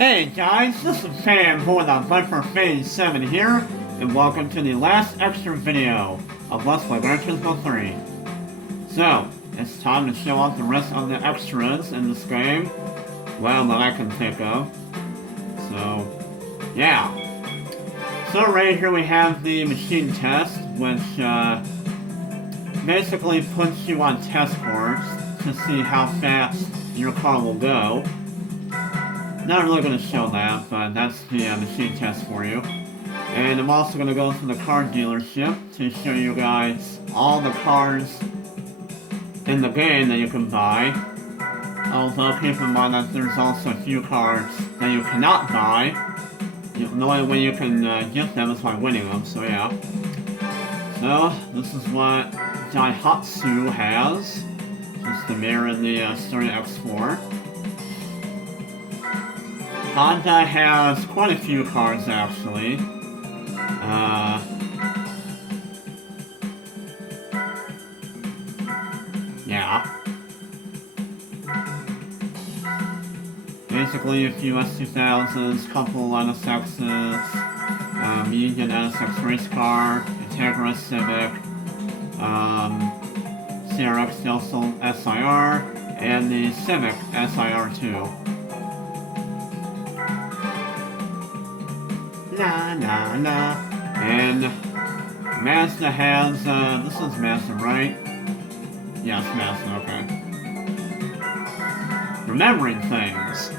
Hey guys, this is Fanboy the Viper Phase 7 here, and welcome to the last extra video of Let's Play Gran Turismo 3. So, it's time to show off the rest of the extras in this game, well, that I can think of. So, yeah. So right here we have the machine test, which basically puts you on test course to see how fast your car will go. Not really going to show that, but that's the machine test for you. And I'm also going to go to the car dealership to show you guys all the cars in the game that you can buy. Although keep in mind that there's also a few cars that you cannot buy. The only way you can get them is by winning them, so yeah. So, this is what Daihatsu has. Just the mirror in the Story X4. Honda has quite a few cars, actually. Yeah. Basically, a few S2000s, couple NSXs, median NSX race car, Integra Civic, CRX Delta SIR, and the Civic SIR2. Na. And Mazda has, this is Mazda, right? Yes, Mazda, okay. Remembering things.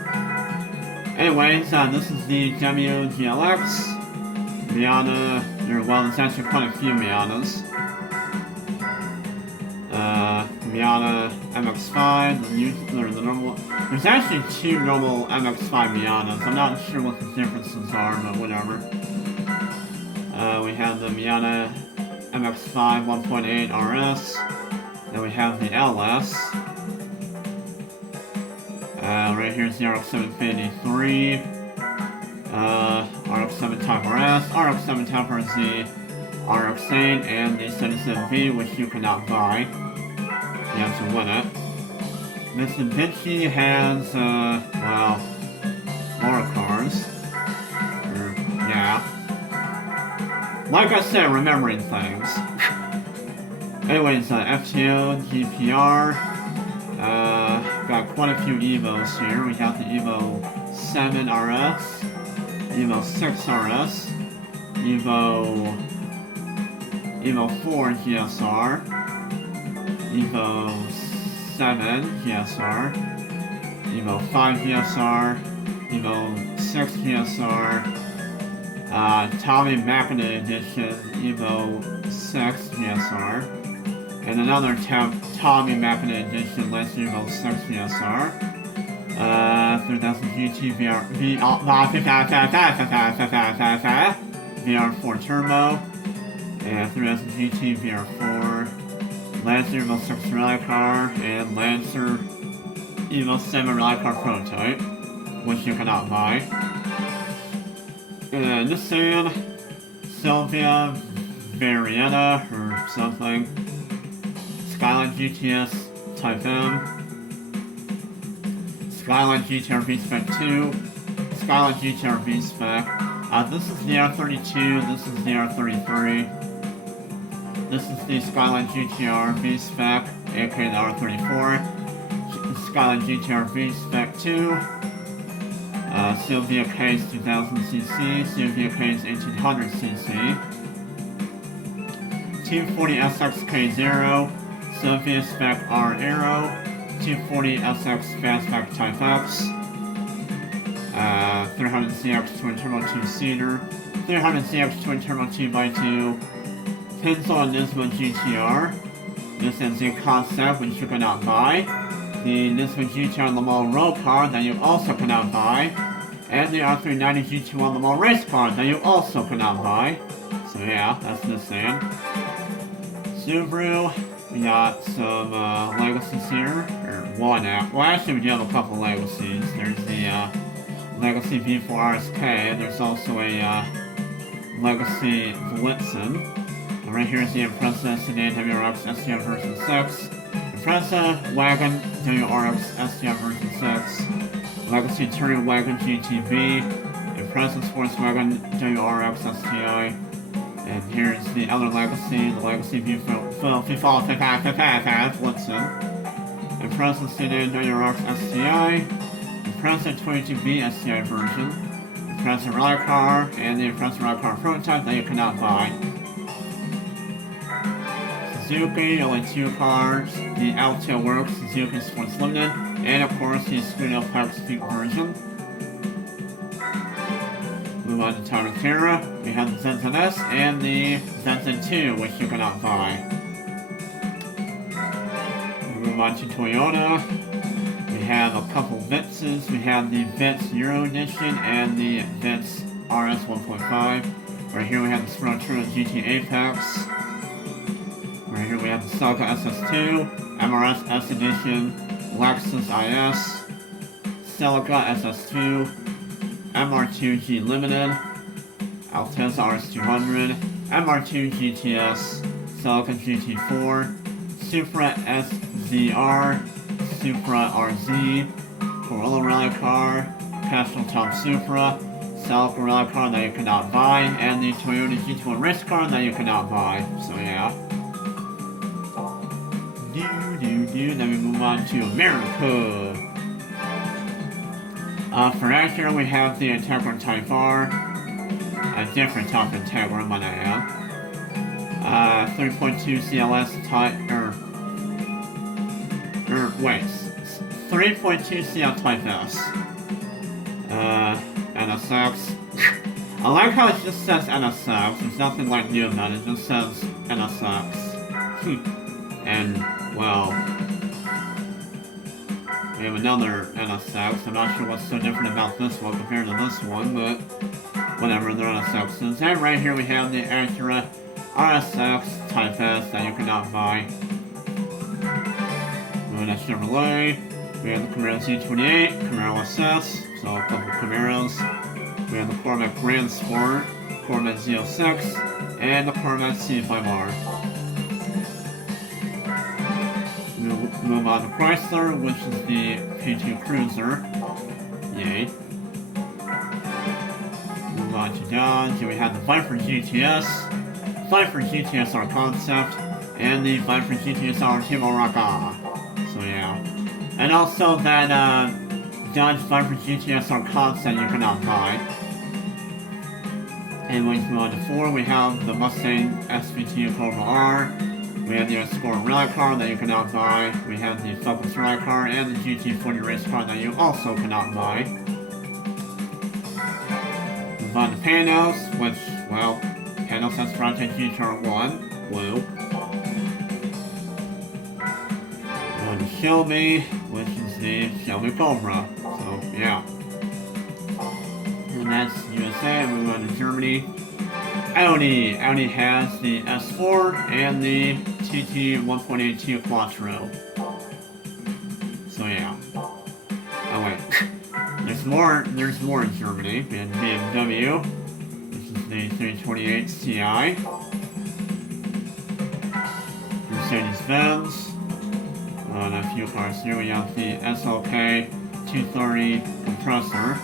Anyways, this is the WGLX. Miata, well, there's actually quite a few Miatas. Miata MX-5, the normal. There's actually two normal MX-5 Miatas. I'm not sure what the differences are, but whatever. We have the Miata MX-5 1.8 RS. Then we have the LS. Right here's the RX-7 Infinity 3. RX-7 Type RS, RX-7 Type RZ, RX-8, and the 77V, which you cannot buy. You have to win it. Mitsubishi has, well, more cars. Yeah. Like I said, remembering things. Anyways, FTO, GPR. Got quite a few Evos here. We got the Evo 7 RS, Evo 6 RS, Evo 4 GSR, Evo 7 GSR, Evo 5 GSR, Evo 6 GSR, Tommy Mackinnon Edition, Evo 6 GSR, and another Tommy Mackinnon Edition, last Evo 6 GSR, 3000 GT VR4 Turbo, and 3000 GT VR4, Lancer Evo 6 Rally Car, and Lancer Evo 7 Rally Car Prototype, which you cannot buy. And Nissan Silvia Varietta, or something, Skyline GTS Type M, Skyline GTR V-Spec 2, Skyline GTR V-Spec. This is the R32, this is the R33. This is the Skyline GTR V-Spec, aka the R34. Skyline GTR V-Spec 2. Silvia Case 2000cc, Silvia Case 1800cc. Team 40 SXK0, Silvia Spec R Aero, 240 SX Fastback Type X, 300CX Twin Turbo 2-seater, 300CX Twin Turbo 2x2, Pencil and Nismo GTR. This is the concept which you cannot buy. The Nismo GTR Le Mans Road car that you also cannot buy. And the R390 GT1 Le Mans race car that you also cannot buy. So yeah, that's Nissan. Subaru. We got some legacies here, or one app. Well, actually, we do have a couple legacies. There's the Legacy V4 RSK. There's also a Legacy Blitzen. And right here is the Impreza Sedan WRX STF version 6. Impreza Wagon WRX STF version 6. Legacy Touring Wagon GTB, Impressive Sports Wagon WRX STI, and here's the other Legacy, the Legacy Blitzen, Impressive Sedan WRX STI, Impressive 22B STI version, Impressive Rally Car, and the Impressive Rally Car prototype that you cannot buy. Suzuki, only 2 cars, the Alto Works Suzuki Sports Limited, and of course the Studio Park Speak version. Move on to Toyota. We have the Zenzen S and the Zenzen 2, which you cannot buy. Move on to Toyota. We have a couple Vitzes. We have the Vitz Euro Edition and the Vitz RS 1.5. Right here we have the Sprinter GT Apex. Right here we have the Celica SS2, MRS S Edition, Lexus IS, Celica SS2, MR2G Limited, Altezza RS200, MR2 GTS, Celica GT4, Supra SZR, Supra RZ, Corolla Rally Car, Castrol Top Supra, Celica Rally Car that you cannot buy, and the Toyota GT1 race car that you cannot buy. So yeah. Then we move on to America. For Acura, we have the Integra Type R, a different type of Integra, might I add. 3.2 CLS Type, 3.2 CL Type S. NSX. I like how it just says NSX. There's nothing like new about it. It just says NSX. And, well, we have another NSX. I'm not sure what's so different about this one compared to this one, but whatever, they're NSXs. And right here we have the Acura RSX Type S that you cannot buy. Moving to Chevrolet, we have the Camaro Z28, Camaro SS, so a couple Camaros. We have the Corvette Grand Sport, Corvette Z06, and the Corvette C5R. Move on to Chrysler, which is the P2 Cruiser. Yay. Move on to Dodge, we have the Viper GTS, Viper GTSR Concept, and the Viper GTSR Timo Raka. So yeah. And also that Dodge Viper GTSR Concept you cannot buy. And when we move on to Ford, we have the Mustang SVT Cobra R. We have the Escort Rally Car that you cannot buy. We have the Focus Rally Car and the GT40 race car that you also cannot buy. Move on to Panos, which, well, Panos has Project GTR1, blue. Move on to Shelby, which is the Shelby Cobra. So, yeah. And that's USA, and we move on to Germany. Audi. Audi has the S4 and the TT 1.82 Quattro. So yeah. Oh wait. There's more in Germany. We have BMW, which is the 328 Ci. Mercedes-Benz. And a few cars here. We have the SLK 230 compressor,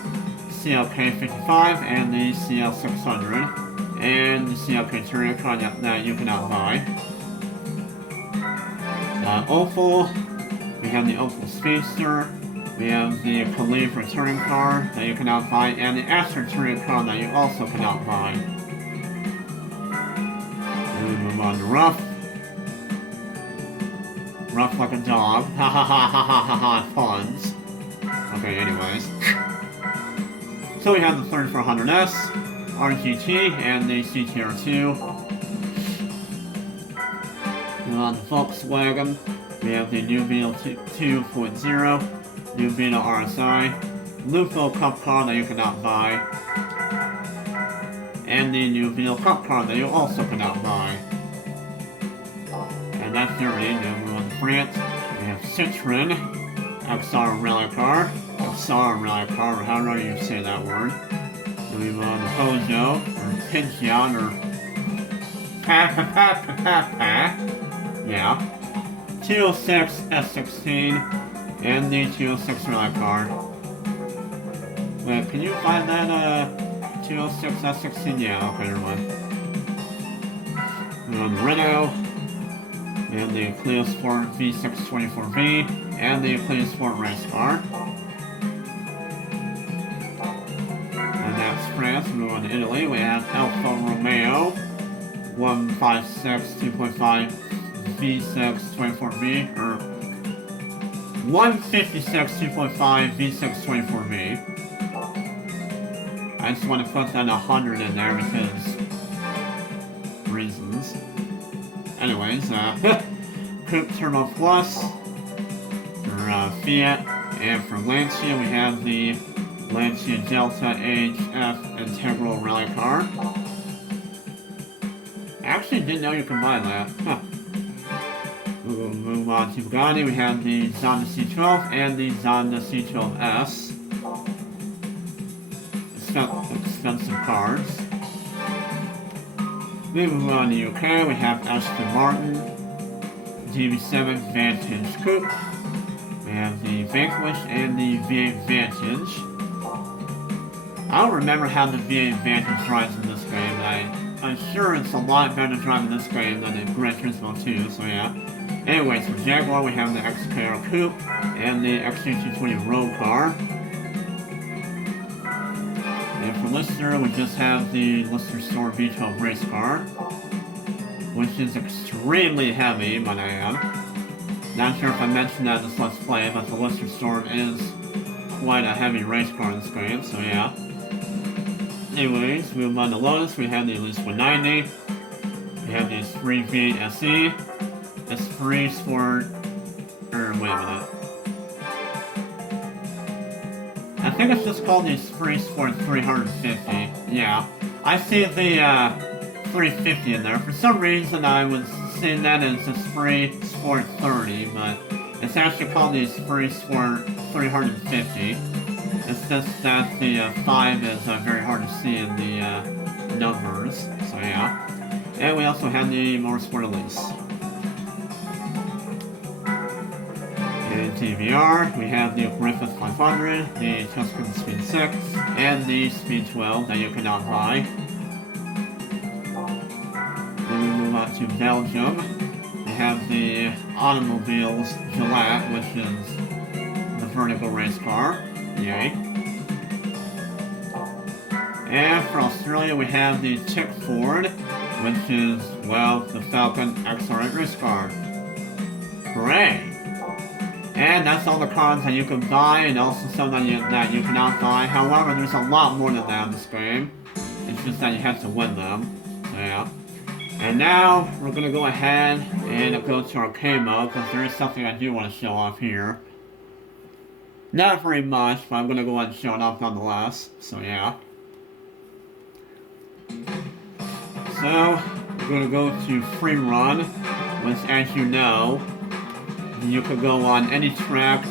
CLK 55, and the CL 600. And the CLK touring car that you cannot buy. Opel, we have the Opel Speedster, we have the Calibra touring car that you cannot buy, and the Astra touring car that you also cannot buy. And we move on to Rough. Rough like a dog. Ha ha ha ha ha ha ha, puns. Okay, anyways. So we have the 3400S. RGT and the CTR2. And on the Volkswagen, we have the New Beetle 2.0, New Beetle RSI, Lupo Cup car that you cannot buy, and the New Beetle Cup car that you also cannot buy. And that's Germany. Now we move on to France. We have Citroen, XR Rally Car, or however you say that word. We move on to Peugeot, or Pigeon, or yeah. 206 S16, and the 206 Rally Car. Wait, can you find that, 206 S16? Yeah, okay, never mind. Renault, and the Clio Sport V624V, and the Clio Sport race car. And that's France. Move on to Italy. We have Alfa Romeo 156 2.5 V6 24V, or 156 2.5 V6 24V. I just want to put that 100 in there because reasons. Anyways, Coupe Turbo Plus for Fiat, and for Lancia we have the Lancia Delta HF Integral Rally Car. I actually didn't know you could buy that. Huh. We'll move on to Bugatti. We have the Zonda C12 and the Zonda C12S. Expensive cars. We move on to UK. We have Aston Martin DB7 Vantage Coupe. We have the Vanquish and the V8 Vantage. I don't remember how the V8 Vantage drives in this game, but I'm sure it's a lot better to drive in this game than in Gran Turismo 2, so yeah. Anyways, for Jaguar we have the XKR Coupe and the XC220 Road Car. And for Lister, we just have the Lister Storm V12 race car, which is extremely heavy, might I add. Not sure if I mentioned that in this Let's Play, but the Lister Storm is quite a heavy race car in this game, so yeah. Anyways, we move on to Lotus. We have the Elise 190. We have the Esprit V8 SE. Esprit Sport... wait a minute. I think it's just called the Esprit Sport 350. Yeah. I see the 350 in there. For some reason I was seeing that as Esprit Sport 30, but it's actually called the Esprit Sport 350. It's just that the 5 is very hard to see in the numbers, so yeah. And we also have the Motorsport Elise. In TVR, we have the Griffith 500, the Tuscan Speed 6, and the Speed 12 that you cannot buy. Then we move on to Belgium. We have the Automobiles Gillette, which is the vertical race car. Yay. And for Australia, we have the Tick Ford, which is, well, the Falcon XR8 race car. Hooray! And that's all the cars that you can buy, and also some that you cannot buy. However, there's a lot more than that in this game. It's just that you have to win them. So yeah. And now, we're going to go ahead and go to arcade mode, because there is something I do want to show off here. Not very much, but I'm going to go ahead and show it off nonetheless. So yeah. So, we're going to go to free run, which, as you know, you can go on any track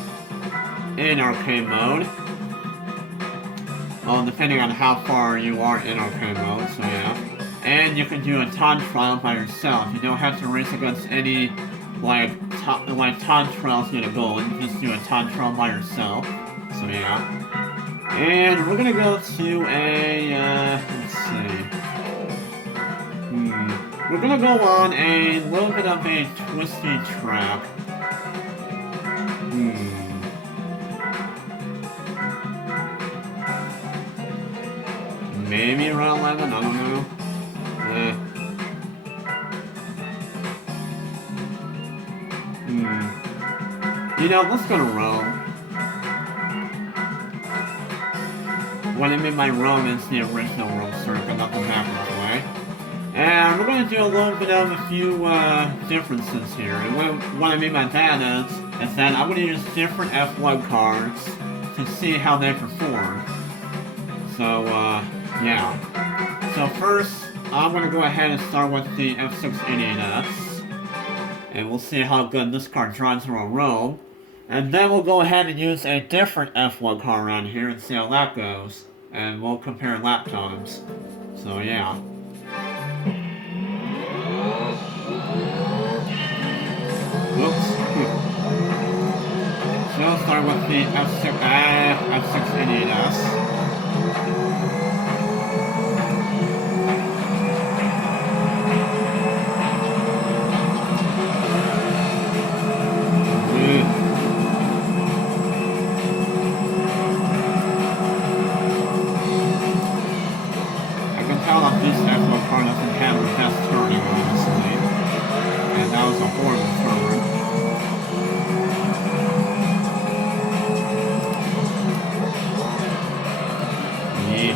in arcade mode. Well, depending on how far you are in arcade mode, so yeah. And you can do a time trial by yourself. You don't have to race against any, time trials you get a goal. You just do a time trial by yourself. So yeah. And we're gonna go to a, let's see. We're gonna go on a little bit of a twisty track. Maybe around 11, I don't know. You know, let's go to Rome. What I mean by Rome is the original Rome circuit, not the backwards way. And we're going to do a little bit of a few differences here. And what I mean by that is that I'm going to use different F1 cars to see how they perform. So, yeah. So first, I'm going to go ahead and start with the F688S. And we'll see how good this car drives around Rome. And then we'll go ahead and use a different F1 car around here and see how that goes. And we'll compare lap times. So, yeah. Whoops. So, I'll start with the F688S. Yeah.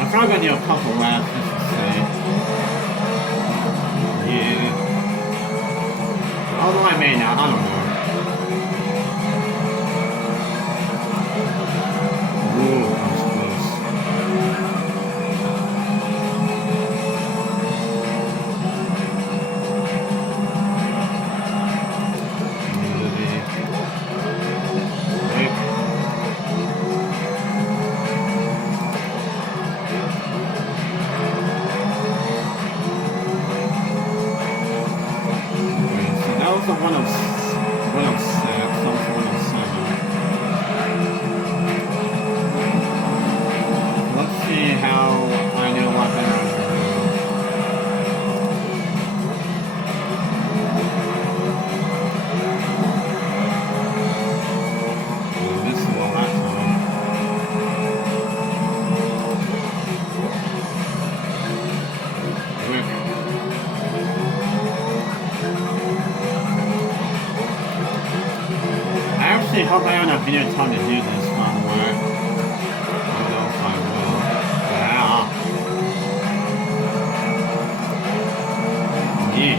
I'm probably gonna do a couple laps just to see. Yeah. Although I may not, I don't know. Ooh, that was close. That was a 106, almost 107. Let's see how I do a lot better. This is all that time. Quick. I actually hope I have enough video time to do this, by the way. I don't know if I will. Yeah. Yeah.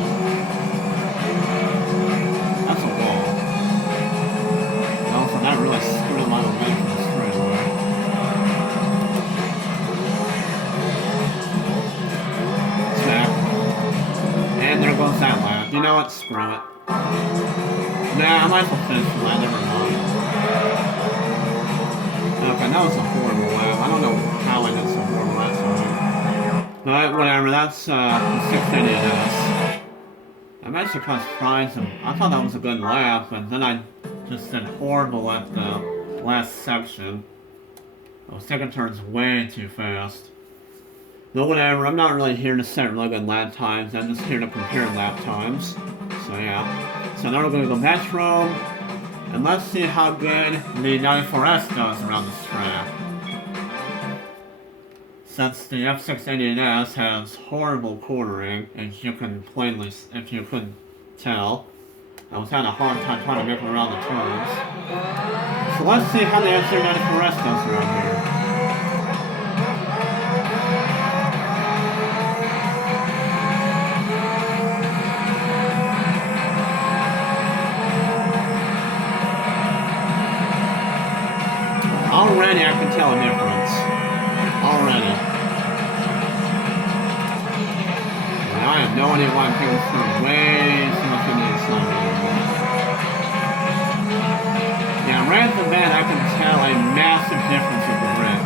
That's a wall. Also, that really screwed a lot of weight from the straightaway. Snap. And there goes that lap. You know what? Screw it. Nah, I might as well finish the lap. Never mind. Okay, that was a horrible lap. I don't know how I did so horrible that time. But whatever, that's 680S. I'm actually kind of surprised. I thought that was a good lap, and then I just did horrible at the last section. The second turn's way too fast. But whatever, I'm not really here to set really good lap times. I'm just here to compare lap times. So yeah. So now we're going to go back to Rome, and let's see how good the 94S does around this track. Since the F688S has horrible quartering, as you can plainly, if you couldn't tell, I was having a hard time trying to make it around the turns. So let's see how the F94S does around here. Already I can tell a difference. Already. And I have no idea why I'm taking this turn way too much into the sun. Yeah, right off the bat I can tell a massive difference with the grip.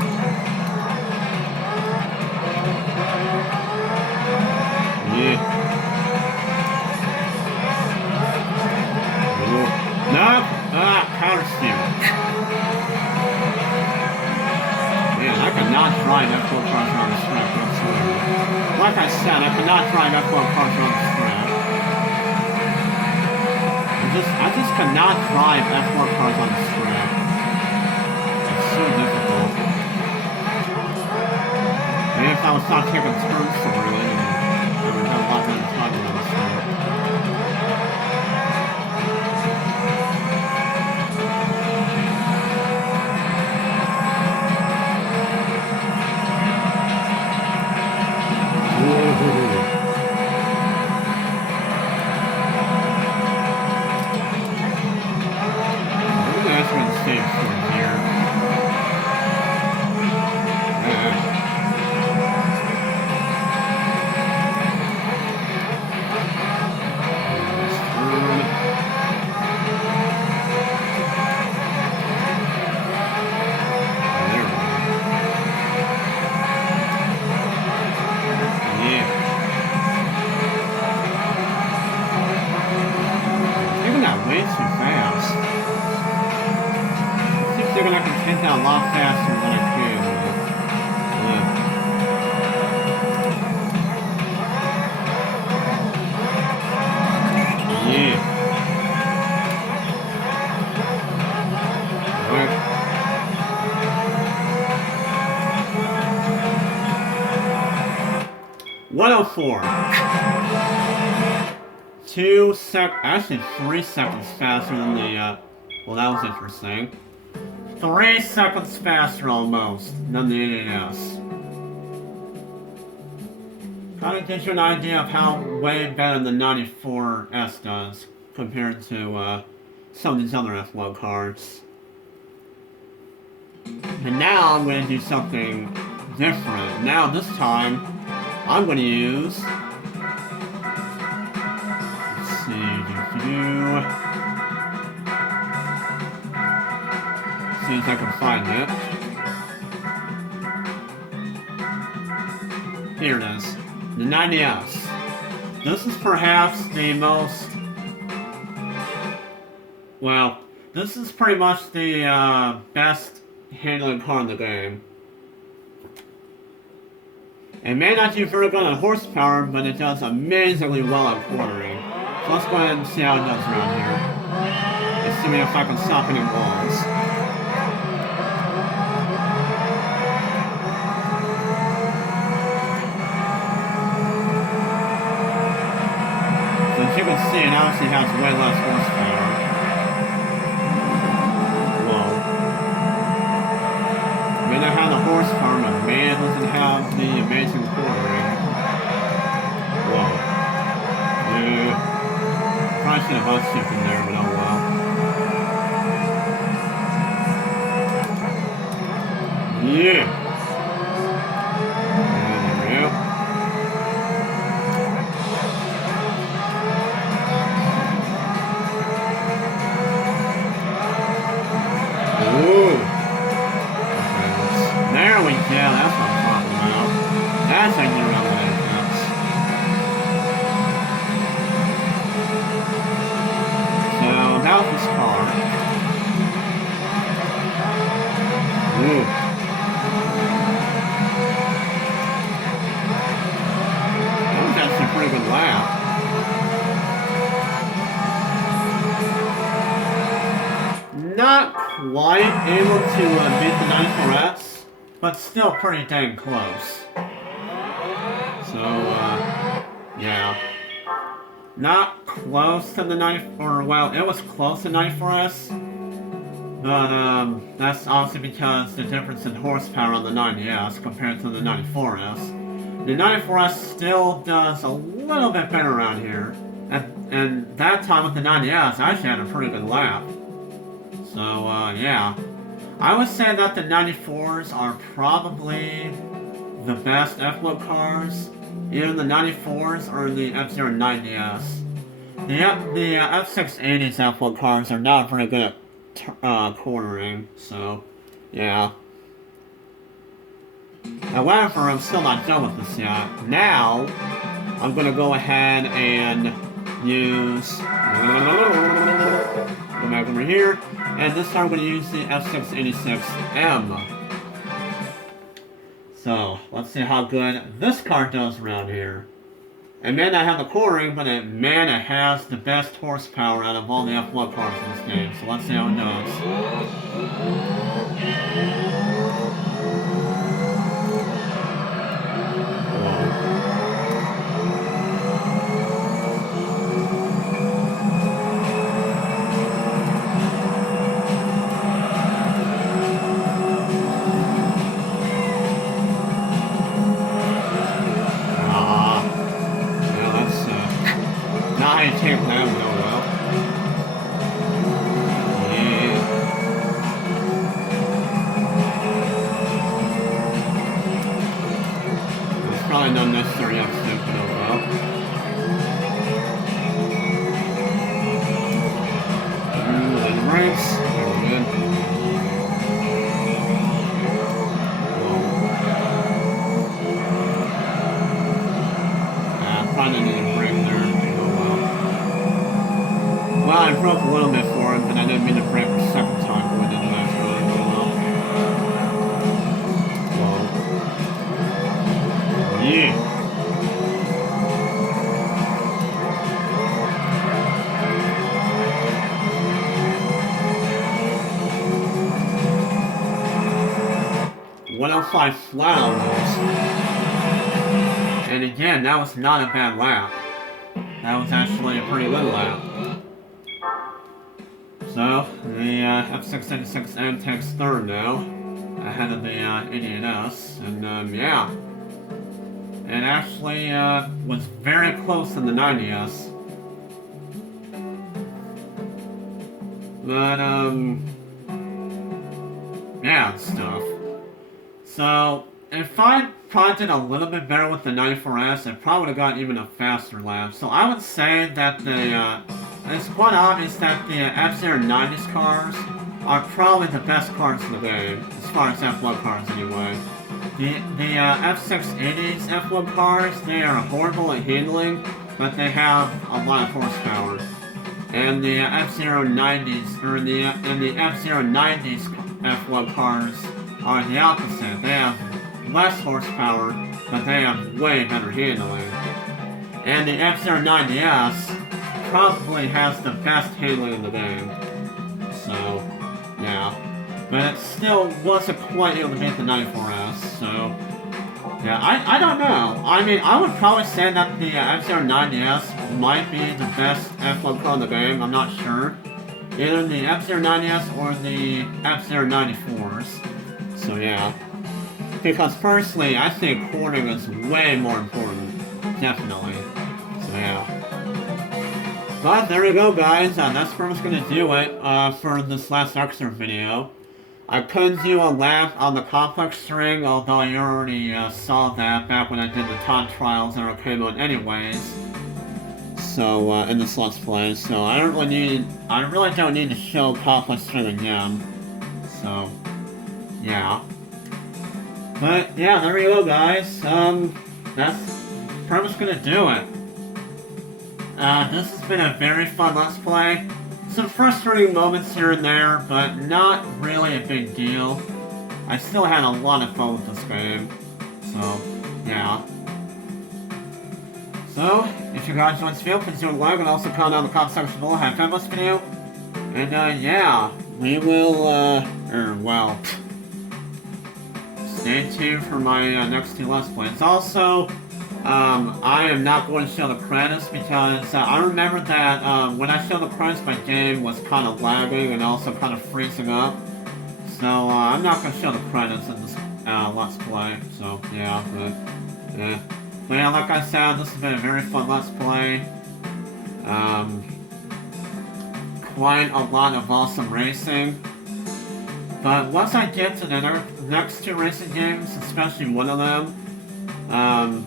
Yeah. Ooh. No! Power steer. I cannot drive F4 cars around this track whatsoever. Like I said, I cannot drive F4 cars around this track. I just cannot drive F4 cars on this track. It's so difficult. Maybe if I was not taking turns so early, I would have a lot better time around this track. A lot faster than I can. Yeah. 104. 3 seconds faster than the, well, that was interesting. 3 seconds faster almost than the NES. Kind of gives you an idea of how way better the 94S does compared to some of these other F1 cards. And now I'm going to do something different. Now this time, I'm going to use... Let's see, see if I can find it. Here it is. The 90S. This is perhaps the most... Well, this is pretty much the best handling car in the game. It may not do very good on horsepower, but it does amazingly well on cornering. So let's go ahead and see how it does around here. Assuming if I can stop any walls. So as you can see, it obviously has way less horsepower. May not have the horsepower, but man, doesn't have the amazing cornering. Whoa. Yeah. Probably should have unshipped in there, but oh well. Yeah. There we go. Ooh. There we go, that's what I'm talking about. That's how you get around the fence. So, about this car. Ooh. That was actually a pretty good lap. Not quite able to beat the 94S. But still pretty dang close. So, yeah. Not close to the 94, well, it was close to 94S. But, that's obviously because the difference in horsepower on the 90S compared to the 94S. The 94S still does a little bit better around here. And that time with the 90S, I actually had a pretty good lap. So, yeah. I would say that the 94s are probably the best F1 cars. Either the 94s or the F090S. The F680s F1 cars are not very good at cornering, so yeah. However, I'm still not done with this yet. Now, I'm going to go ahead and use... Go back over here. And this time I'm going to use the F686M. So, let's see how good this car does around here. It may not have the cornering, but it has the best horsepower out of all the F1 cars in this game. So let's see how it does. Take that real well. Yeah. It's probably not necessary to have stupid real well. And the brakes. Very good. Probably need a brake there. Well, I broke a little bit for him, but I didn't mean to break the second time, but it didn't last really well. Whoa. Yeah. .105 flat almost. And again, that was not a bad lap. That was actually a pretty good lap. So So, the F686M takes third now, ahead of the 88S, and yeah. It actually was very close in the 90S. But, yeah, stuff. So, if I probably did a little bit better with the 94S, it probably would have got even a faster lap. So I would say that it's quite obvious that the F-Zero 90s cars are probably the best cars in the game, as far as F1 cars anyway. The F680s F1 cars, they are horrible at handling, but they have a lot of horsepower. And the F-Zero 90s, or the F-Zero 90s F1 cars are the opposite. They have less horsepower, but they have way better handling. And the F-Zero 90S probably has the best handling in the game. So, yeah. But it still wasn't quite able to beat the 94S, so... Yeah, I don't know. I mean, I would probably say that the F-Zero 90S might be the best F1 car in the game, I'm not sure. Either the F-Zero 90S or the F-Zero 94s. So yeah. Because personally, I think cornering is way more important. Definitely. So yeah. But there you go, guys. That's pretty much going to do it for this last extra video. I couldn't do a lap on the complex string, although you already saw that back when I did the time trials in arcade mode anyways. So, in this Let's Play, so I really don't need to show complex string again. So, yeah. But, yeah, there we go, guys. That's pretty much gonna do it. This has been a very fun Let's Play. Some frustrating moments here and there, but not really a big deal. I still had a lot of fun with this game. So, yeah. So, if you guys enjoyed this video, please do a like and also comment down in the comment section below. Have fun with this video. And, yeah. We will, stay tuned for my next two Let's Plays. Also, I am not going to show the credits because I remember that when I showed the credits, my game was kind of lagging and also kind of freezing up. So I'm not going to show the credits in this Let's Play. So yeah, but yeah, like I said, this has been a very fun Let's Play. Quite a lot of awesome racing. But once I get to the next two racing games, especially one of them,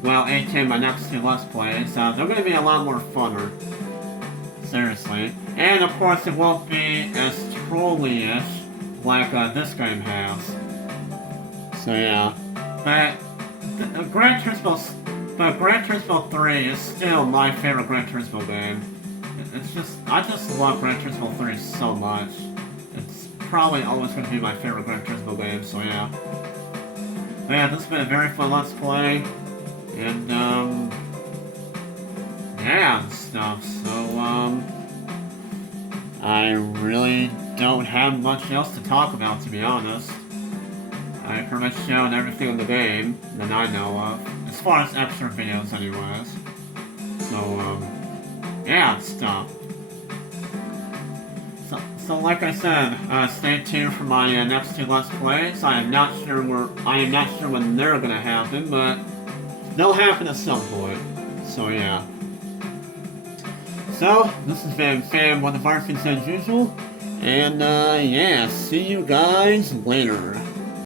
well, aka my next two Let's Plays, they're going to be a lot more funner. Seriously. And, of course, it won't be as trolly-ish like this game has. So, yeah. But, Gran Turismo 3 is still my favorite Gran Turismo game. I just love Gran Turismo 3 so much. It's probably always going to be my favorite Gran Turismo game, so yeah. But yeah, this has been a very fun Let's Play, and, yeah, and stuff, so, I really don't have much else to talk about, to be honest. I pretty much showed everything in the game that I know of, as far as extra videos anyways. So, yeah, and stuff. So like I said, stay tuned for my next two Let's Plays. I am not sure when they're gonna happen, but they'll happen at some point. So yeah. So this has been Fam with the Varsity as usual, and yeah, see you guys later.